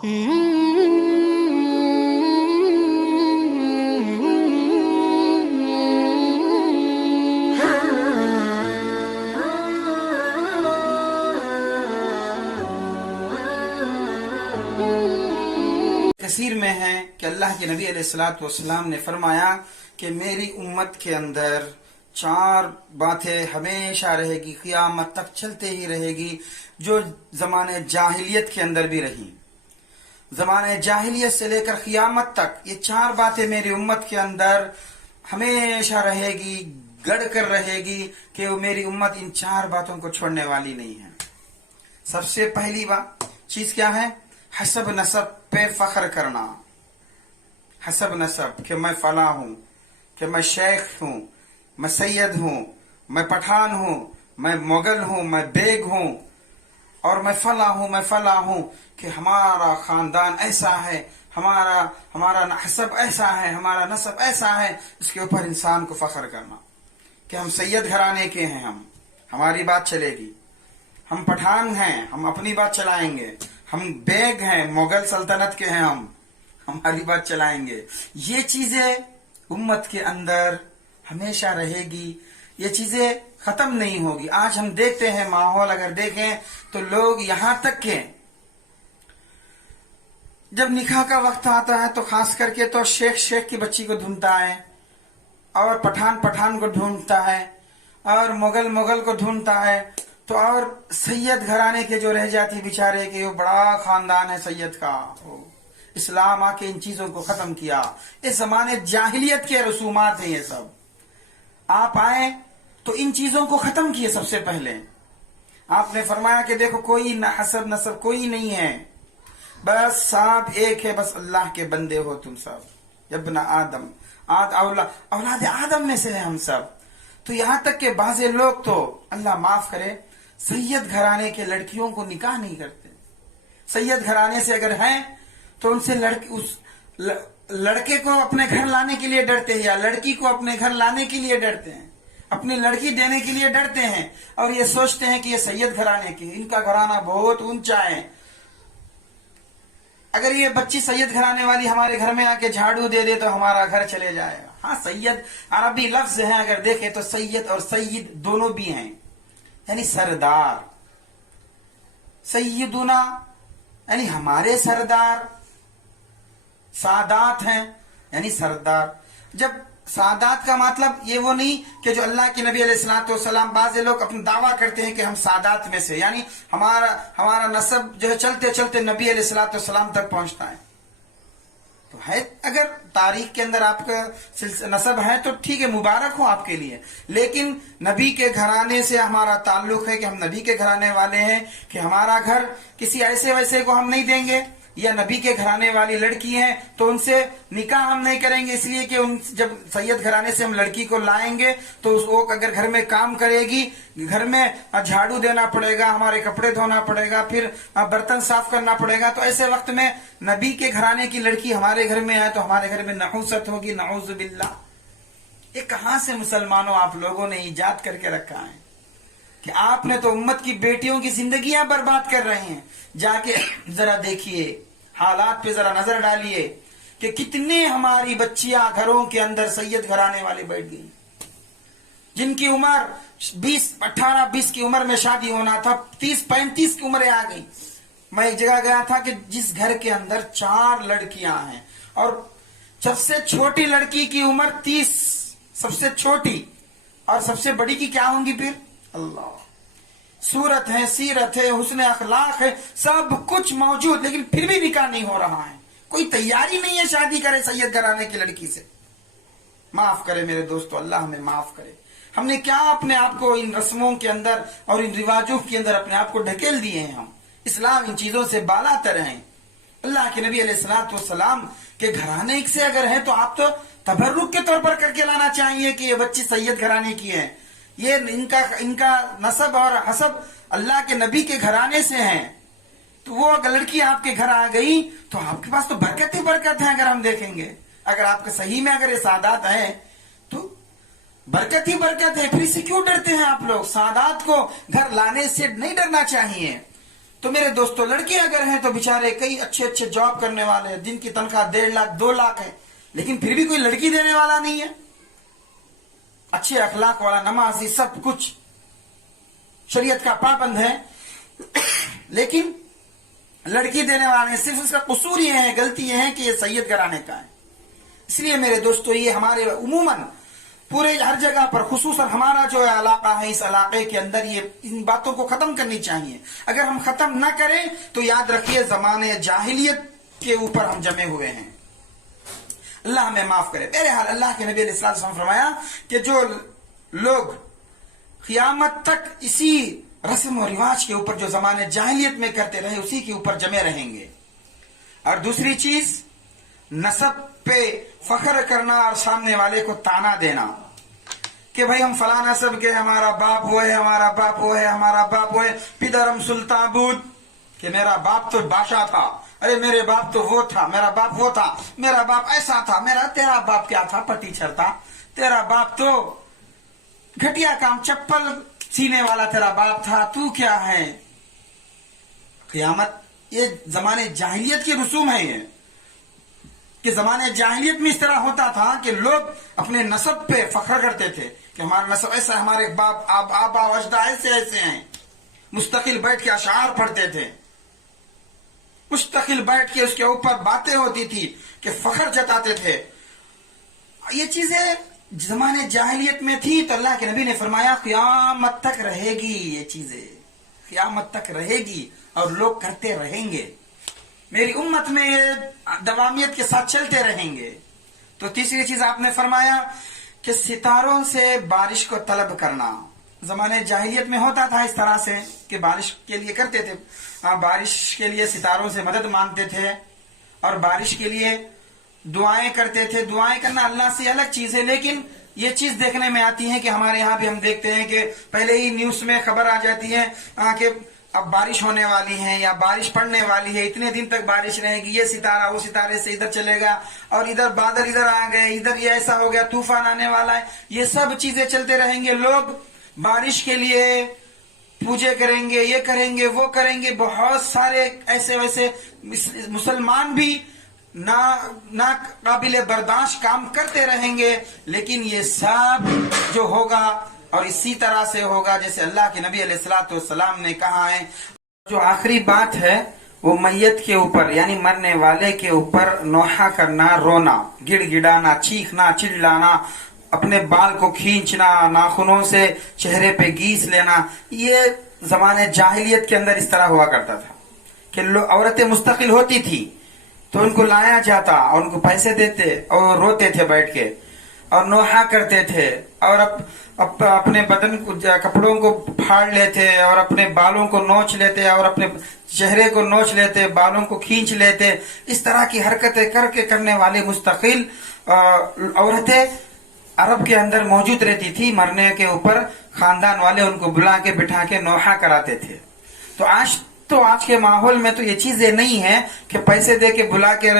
کثیر میں ہے کہ اللہ کے نبی علیہ الصلوۃ والسلام نے فرمایا کہ میری امت کے اندر 4 باتیں ہمیشہ رہے گی، قیامت تک چلتے ہی رہے گی، جو زمانے جاہلیت کے اندر بھی رہی۔ زمانے جاہلیت سے لے کر قیامت تک یہ 4 باتیں میری امت کے اندر ہمیشہ رہے گی، گڑ کر رہے گی کہ وہ میری امت ان 4 باتوں کو چھوڑنے والی نہیں ہے۔ سب سے پہلی چیز کیا ہے؟ حسب نسب پہ فخر کرنا۔ حسب نسب کہ میں فلاں ہوں، کہ میں شیخ ہوں، میں سید ہوں، میں پٹھان ہوں، میں مغل ہوں، میں بیگ ہوں، اور میں فلاں ہوں، میں فلاں ہوں، کہ ہمارا خاندان ایسا ہے، ہمارا حسب ایسا ہے، ہمارا نسب ایسا ہے۔ اس کے اوپر انسان کو فخر کرنا کہ ہم سید گھرانے کے ہیں، ہماری بات چلے گی، ہم پٹھان ہیں، ہم اپنی بات چلائیں گے، ہم بیگ ہیں، مغل سلطنت کے ہیں، ہماری بات چلائیں گے۔ یہ چیزیں امت کے اندر ہمیشہ رہے گی، یہ چیزیں ختم نہیں ہوگی۔ آج ہم دیکھتے ہیں ماحول اگر دیکھیں تو لوگ یہاں تک کہ جب نکاح کا وقت آتا ہے تو خاص کر کے تو شیخ کی بچی کو ڈھونڈتا ہے، اور پٹھان کو ڈھونڈتا ہے، اور مغل کو ڈھونڈتا ہے، تو اور سید گھرانے کے جو رہ جاتی بیچارے کہ وہ بڑا خاندان ہے سید کا۔ اسلام آ کے ان چیزوں کو ختم کیا۔ اس زمانے جاہلیت کے رسومات ہیں یہ سب۔ آپ آئے تو ان چیزوں کو ختم کیے۔ سب سے پہلے آپ نے فرمایا کہ دیکھو کوئی نہ حسب نسب کوئی نہیں ہے، بس سب ایک ہے، بس اللہ کے بندے ہو تم سب، ابن آدم، اولاد آدم میں سے ہیں ہم سب۔ تو یہاں تک کہ بعض لوگ تو اللہ معاف کرے سید گھرانے کے لڑکیوں کو نکاح نہیں کرتے۔ سید گھرانے سے اگر ہیں تو ان سے لڑکے کو اپنے گھر لانے کے لیے ڈرتے ہیں، یا لڑکی کو اپنے گھر لانے کے لیے ڈرتے ہیں، اپنی لڑکی دینے کے لیے ڈرتے ہیں، اور یہ سوچتے ہیں کہ یہ سید گھرانے کی، ان کا گھرانہ بہت اونچا ہے۔ اگر یہ بچی سید گھرانے والی ہمارے گھر میں آ کے جھاڑو دے دے تو ہمارا گھر چلے جائے گا۔ ہاں، سید عربی لفظ ہے، اگر دیکھیں تو سید اور سید دونوں بھی ہیں، یعنی سردار۔ سیدنا یعنی ہمارے سردار، سادات ہیں یعنی سردار۔ جب سادات کا مطلب یہ وہ نہیں کہ جو اللہ کے نبی علیہ الصلوۃ والسلام، بعض لوگ اپنا دعویٰ کرتے ہیں کہ ہم سادات میں سے، یعنی ہمارا نسب جو ہے چلتے چلتے نبی علیہ الصلوۃ والسلام تک پہنچتا ہے۔ تو ہے، اگر تاریخ کے اندر آپ کا نسب ہے تو ٹھیک ہے، مبارک ہو آپ کے لیے، لیکن نبی کے گھرانے سے ہمارا تعلق ہے کہ ہم نبی کے گھرانے والے ہیں، کہ ہمارا گھر کسی ایسے ویسے کو ہم نہیں دیں گے، یا نبی کے گھرانے والی لڑکی ہیں تو ان سے نکاح ہم نہیں کریں گے، اس لیے کہ جب سید گھرانے سے ہم لڑکی کو لائیں گے تو اس کو اگر گھر میں کام کرے گی، گھر میں جھاڑو دینا پڑے گا، ہمارے کپڑے دھونا پڑے گا، پھر برتن صاف کرنا پڑے گا، تو ایسے وقت میں نبی کے گھرانے کی لڑکی ہمارے گھر میں ہے تو ہمارے گھر میں نحوست ہوگی، نعوذ باللہ۔ یہ کہاں سے مسلمانوں آپ لوگوں نے ایجاد کر کے رکھا ہے کہ آپ نے تو امت کی بیٹیوں کی زندگیاں برباد کر رہے ہیں۔ جا کے ذرا دیکھیے، حالات پہ ذرا نظر ڈالیے کہ کتنے ہماری بچیاں گھروں کے اندر سید گھرانے والے بیٹھ گئی، جن کی عمر 18-20 کی عمر میں شادی ہونا تھا، 30-35 کی عمریں آ گئی۔ میں ایک جگہ گیا تھا کہ جس گھر کے اندر 4 لڑکیاں ہیں، اور سب سے چھوٹی لڑکی کی عمر 30، سب سے چھوٹی، اور سب سے بڑی کی کیا ہوں گی پھر؟ اللہ، صورت ہے، سیرت ہے، حسن اخلاق ہے، سب کچھ موجود، لیکن پھر بھی نکاح نہیں ہو رہا ہے۔ کوئی تیاری نہیں ہے شادی کرے سید گھرانے کی لڑکی سے۔ معاف کرے میرے دوستو، اللہ ہمیں معاف کرے۔ ہم نے کیا اپنے آپ کو ان رسموں کے اندر اور ان رواجوں کے اندر اپنے آپ کو ڈھکیل دیے ہیں۔ ہم اسلام ان چیزوں سے بالا تر ہیں۔ اللہ کے نبی علیہ الصلوۃ والسلام کے گھرانے سے اگر ہے تو آپ تو تبرک کے طور پر کر کے لانا چاہیے کہ یہ بچی سید گھرانے کی ہے، یہ ان کا نسب اور حسب اللہ کے نبی کے گھرانے سے ہیں، تو وہ اگر لڑکی آپ کے گھر آ گئی تو آپ کے پاس تو برکت ہی برکت ہے۔ اگر ہم دیکھیں گے، اگر آپ کے صحیح میں اگر یہ سادات ہیں تو برکت ہی برکت ہے۔ پھر سے کیوں ڈرتے ہیں آپ لوگ؟ سادات کو گھر لانے سے نہیں ڈرنا چاہیے، تو میرے دوستوں لڑکے اگر ہیں تو بیچارے کئی اچھے اچھے جاب کرنے والے ہیں جن کی تنخواہ 1.5 لاکھ 2 لاکھ ہے، لیکن پھر بھی کوئی لڑکی دینے والا نہیں ہے. اچھے اخلاق والا، نمازی، سب کچھ شریعت کا پابند ہے، لیکن لڑکی دینے والے صرف اس کا قصور یہ ہے، غلطی یہ ہے کہ یہ سید گھرانے کا ہے. اس لیے میرے دوستو یہ ہمارے عموماً پورے ہر جگہ پر، خصوصاً ہمارا جو علاقہ ہے اس علاقے کے اندر یہ ان باتوں کو ختم کرنی چاہیے. اگر ہم ختم نہ کریں تو یاد رکھیے زمانے جاہلیت کے اوپر ہم جمے ہوئے ہیں. اللہ ہمیں معاف کرے. بہرحال اللہ کے نبی علیہ الصلوۃ والسلام فرمایا کہ جو لوگ قیامت تک اسی رسم و رواج کے اوپر جو زمانے جاہلیت میں کرتے رہے اسی کے اوپر جمے رہیں گے. اور دوسری چیز نسب پہ فخر کرنا اور سامنے والے کو تانا دینا کہ بھائی ہم فلاں نسب کے، ہمارا باپ وہ ہے، ہمارا باپ وہ ہے، ہمارا باپ وہ ہے. پدرم سلطان بود کہ میرا باپ تو بادشاہ تھا، ارے میرے باپ تو وہ تھا، میرا باپ وہ تھا، میرا باپ ایسا تھا. تیرا باپ کیا تھا؟ پٹیچر تھا. تیرا باپ تو گھٹیا کام چپل سینے والا تیرا باپ تھا. تو کیا ہے؟ قیامت یہ زمانے جاہلیت کی رسوم ہے، یہ کہ زمانے جاہلیت میں اس طرح ہوتا تھا کہ لوگ اپنے نسب پہ فخر کرتے تھے کہ ہمارا نسب ایسا، ہمارے باپ آبا اجداد ایسے ایسے ہیں. مستقل بیٹھ کے اشعار پڑھتے تھے، مستقل بیٹھ کے اس کے اوپر باتیں ہوتی تھی کہ فخر جتاتے تھے. یہ چیزیں زمانے جاہلیت میں تھی تو اللہ کے نبی نے فرمایا قیامت تک رہے گی، یہ چیزیں قیامت تک رہے گی اور لوگ کرتے رہیں گے. میری امت میں یہ دوامیت کے ساتھ چلتے رہیں گے. تو تیسری چیز آپ نے فرمایا کہ ستاروں سے بارش کو طلب کرنا. زمانے جاہلیت میں ہوتا تھا اس طرح سے کہ بارش کے لیے کرتے تھے، بارش کے لیے ستاروں سے مدد مانگتے تھے اور بارش کے لیے دعائیں کرتے تھے. دعائیں کرنا اللہ سے الگ چیز ہے، لیکن یہ چیز دیکھنے میں آتی ہے کہ ہمارے یہاں بھی ہم دیکھتے ہیں کہ پہلے ہی نیوز میں خبر آ جاتی ہے کہ اب بارش ہونے والی ہے یا بارش پڑنے والی ہے، اتنے دن تک بارش رہے گی، یہ ستارہ وہ ستارے سے ادھر چلے گا اور ادھر بادل ادھر آ گئے، ادھر یہ ایسا ہو گیا، طوفان آنے والا ہے. یہ سب چیزیں چلتے رہیں گے. لوگ بارش کے لیے پوجے کریں گے، یہ کریں گے، وہ کریں گے. بہت سارے ایسے ویسے مسلمان بھی نا قابل برداشت کام کرتے رہیں گے، لیکن یہ سب جو ہوگا اور اسی طرح سے ہوگا جیسے اللہ کے نبی علیہ الصلوۃ والسلام نے کہا ہے. جو آخری بات ہے وہ میت کے اوپر یعنی مرنے والے کے اوپر نوحہ کرنا، رونا، گڑ گڑانا، چیخنا، چلانا، اپنے بال کو کھینچنا، ناخنوں سے چہرے پہ گیس لینا. یہ زمانے جاہلیت کے اندر اس طرح ہوا کرتا تھا کہ عورتیں مستقل ہوتی تھی تو ان کو لایا جاتا اور ان کو پیسے دیتے اور روتے تھے بیٹھ کے اور نوحہ کرتے تھے اور اپنے بدن کو، کپڑوں کو پھاڑ لیتے اور اپنے بالوں کو نوچ لیتے اور اپنے چہرے کو نوچ لیتے، بالوں کو کھینچ لیتے. اس طرح کی حرکتیں کرنے والے مستقل عورتیں عرب کے اندر موجود رہتی تھی. مرنے کے اوپر خاندان والے ان کو بلا کے بٹھا کے نوحہ کراتے تھے. تو آج کے ماحول میں تو یہ چیزیں نہیں ہیں کہ پیسے دے کے بلا کے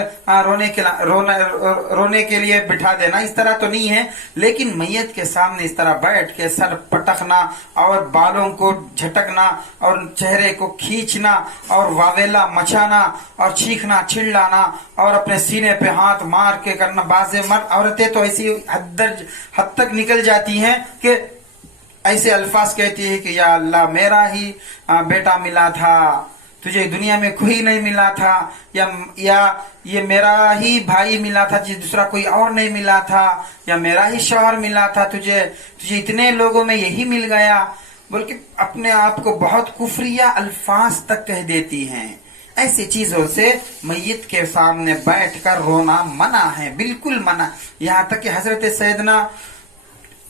رونے کے لیے بٹھا دینا، اس طرح تو نہیں ہے. لیکن میت کے سامنے اس طرح بیٹھ کے سر پٹکنا اور بالوں کو جھٹکنا اور چہرے کو کھینچنا اور واویلا مچانا اور چیخنا چلانا اور اپنے سینے پہ ہاتھ مار کے کرنا. بعض عورتیں تو ایسی حد تک نکل جاتی ہیں کہ ایسے الفاظ کہتی ہے کہ یا اللہ میرا ہی بیٹا ملا تھا، تجھے دنیا میں کوئی نہیں ملا تھا، یا یہ میرا ہی بھائی ملا تھا، دوسرا کوئی اور نہیں ملا تھا، یا میرا ہی شوہر ملا تھا، تجھے اتنے لوگوں میں یہی مل گیا، بلکہ اپنے آپ کو بہت کفریہ الفاظ تک کہہ دیتی ہیں. ایسی چیزوں سے میت کے سامنے بیٹھ کر رونا منع ہے، بالکل منع. یہاں تک کہ حضرت سیدنا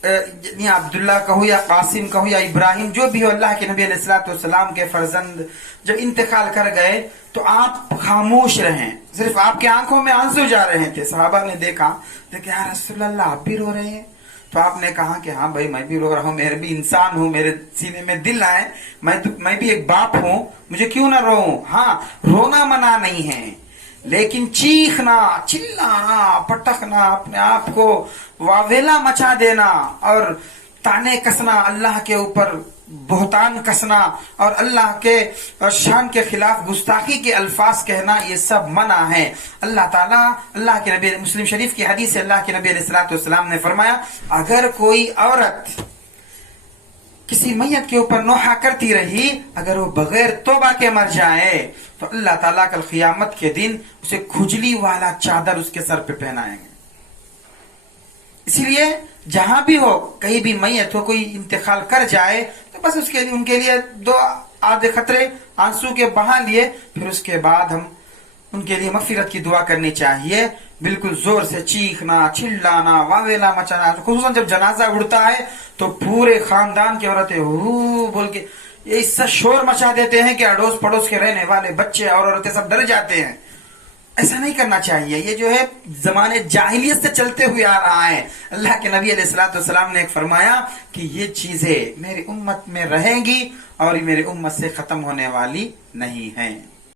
عبداللہ کہو یا قاسم کہو یا ابراہیم جو بھی ہو، اللہ کے نبی علیہ الصلوۃ والسلام کے فرزند جب انتقال کر گئے تو آپ خاموش رہیں. صرف آپ کی آنکھوں میں آنسو جا رہے تھے. صحابہ نے دیکھا کہ یا رسول اللہ آپ بھی رو رہے ہیں. تو آپ نے کہا کہ ہاں بھائی میں بھی رو رہا ہوں، میں بھی انسان ہوں، میرے سینے میں دل ہے، میں بھی ایک باپ ہوں، مجھے کیوں نہ روؤں. ہاں رونا منع نہیں ہے، لیکن چیخنا، چلانا، پٹکنا، اپنے آپ کو واویلا مچا دینا اور تانے کسنا، اللہ کے اوپر بہتان کسنا اور اللہ کے شان کے خلاف گستاخی کے الفاظ کہنا، یہ سب منع ہے۔ اللہ تعالیٰ، اللہ کے نبی، مسلم شریف کی حدیث سے اللہ کے نبی علیہ الصلوۃ والسلام نے فرمایا، اگر کوئی عورت کسی میت کے اوپر نوحہ کرتی رہی، اگر وہ بغیر توبہ کے مر جائے تو اللہ تعالیٰ کل قیامت کے دن اسے کھجلی والا چادر اس کے سر پہ پہنائیں گے۔ اسی لیے جہاں بھی ہو، کہیں بھی میت ہو، کوئی انتقال کر جائے تو بس اس کے لیے، ان کے لیے دو آدھے خطرے آنسو کے بہا لیے، پھر اس کے بعد ہم ان کے لیے مغفرت کی دعا کرنی چاہیے۔ بالکل زور سے چیخنا، چلانا، واویلا مچانا، خصوصاً جب جنازہ اڑتا ہے تو پورے خاندان کی عورتیں ہو بول کے ایسا شور مچا دیتے ہیں کہ اڑوس پڑوس کے رہنے والے بچے اور عورتیں سب ڈر جاتے ہیں۔ ایسا نہیں کرنا چاہیے، یہ جو ہے زمانے جاہلیت سے چلتے ہوئے آ رہا ہے۔ اللہ کے نبی علیہ الصلوۃ والسلام نے ایک فرمایا کہ یہ چیزیں میری امت میں رہیں گی اور یہ میری امت سے ختم ہونے والی نہیں ہیں۔